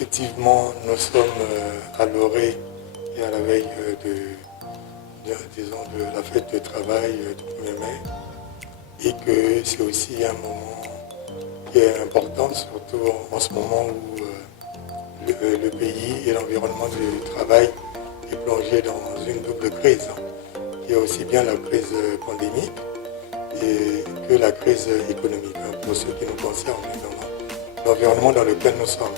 Effectivement, nous sommes à l'orée et à la veille disons, de la fête de travail du 1er mai et que c'est aussi un moment qui est important, surtout en ce moment où le pays et l'environnement du travail est plongé dans une double crise, qui est aussi bien la crise pandémique et que la crise économique, pour ce qui nous concerne, dans l'environnement dans lequel nous sommes.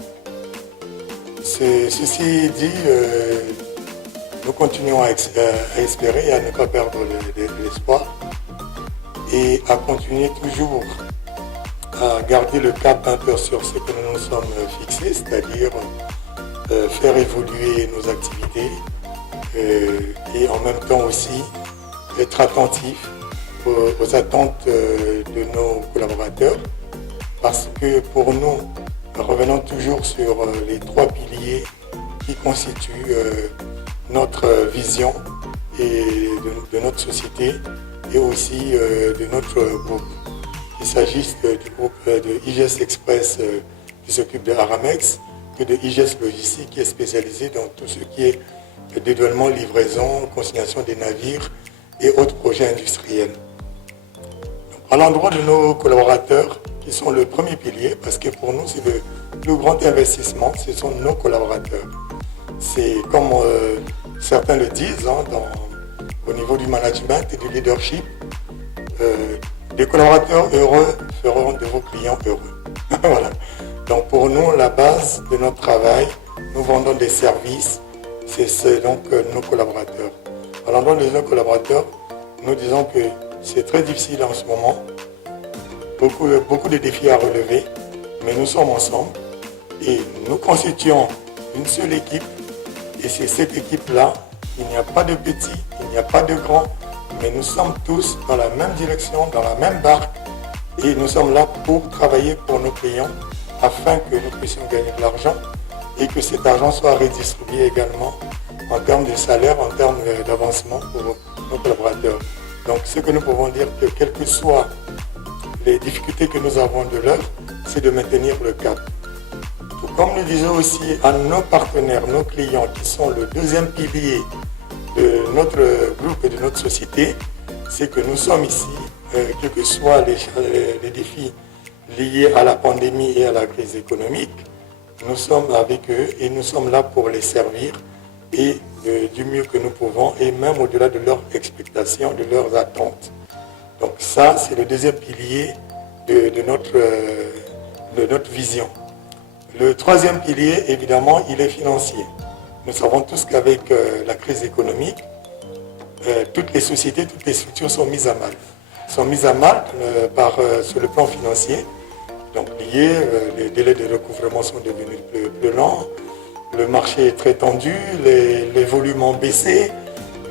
Ceci dit, nous continuons à espérer et à ne pas perdre l'espoir et à continuer toujours à garder le cap un peu sur ce que nous nous sommes fixés, c'est-à-dire faire évoluer nos activités et en même temps aussi être attentifs aux attentes de nos collaborateurs, parce que pour nous, revenons toujours sur les trois piliers qui constituent notre vision et de notre société et aussi de notre groupe. Qu'il s'agisse du groupe de IGES Express qui s'occupe de Aramex, que de IGES Logistique qui est spécialisé dans tout ce qui est dédouanement, livraison, consignation des navires et autres projets industriels. Donc, à l'endroit de nos collaborateurs, qui sont le premier pilier, parce que pour nous c'est le plus grand investissement, ce sont nos collaborateurs. C'est comme certains le disent, au niveau du management et du leadership, des collaborateurs heureux feront de vos clients heureux. Voilà. Donc pour nous, la base de notre travail, nous vendons des services, c'est donc nos collaborateurs. À l'endroit de nos collaborateurs, nous disons que c'est très difficile en ce moment, beaucoup de défis à relever, mais nous sommes ensemble et nous constituons une seule équipe et c'est cette équipe-là, il n'y a pas de petits, il n'y a pas de grands, mais nous sommes tous dans la même direction, dans la même barque et nous sommes là pour travailler pour nos clients afin que nous puissions gagner de l'argent et que cet argent soit redistribué également en termes de salaire, en termes d'avancement pour nos collaborateurs. Donc ce que nous pouvons dire, que quelles que soient les difficultés que nous avons de l'heure, c'est de maintenir le cap. Tout comme nous disons aussi à nos partenaires, nos clients qui sont le deuxième pilier de notre groupe et de notre société, c'est que nous sommes ici, quels que soient les défis liés à la pandémie et à la crise économique, nous sommes avec eux et nous sommes là pour les servir et du mieux que nous pouvons et même au-delà de leurs expectations, de leurs attentes. Donc ça, c'est le deuxième pilier de notre vision. Le troisième pilier, évidemment, il est financier. Nous savons tous qu'avec la crise économique, toutes les sociétés, toutes les structures sont mises à mal. Sont mises à mal sur le plan financier. Donc les délais de recouvrement sont devenus plus lents, le marché est très tendu, les volumes ont baissé,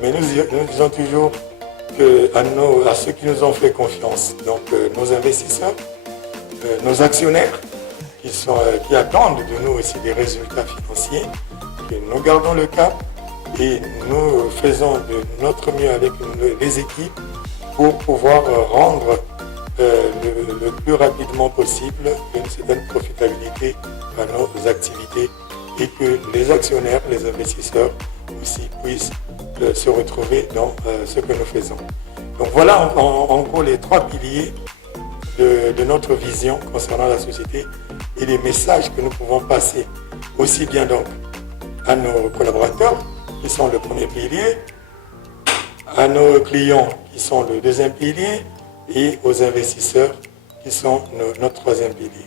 mais nous disons toujours à ceux qui nous ont fait confiance, donc nos investisseurs, nos actionnaires, qui attendent de nous aussi des résultats financiers, que nous gardons le cap et nous faisons de notre mieux avec les équipes pour pouvoir rendre le plus rapidement possible une certaine profitabilité à nos activités et que les actionnaires, les investisseurs aussi puissent se retrouver dans ce que nous faisons. Donc voilà en gros les trois piliers de notre vision concernant la société et les messages que nous pouvons passer aussi bien donc à nos collaborateurs qui sont le premier pilier, à nos clients qui sont le deuxième pilier et aux investisseurs qui sont notre troisième pilier.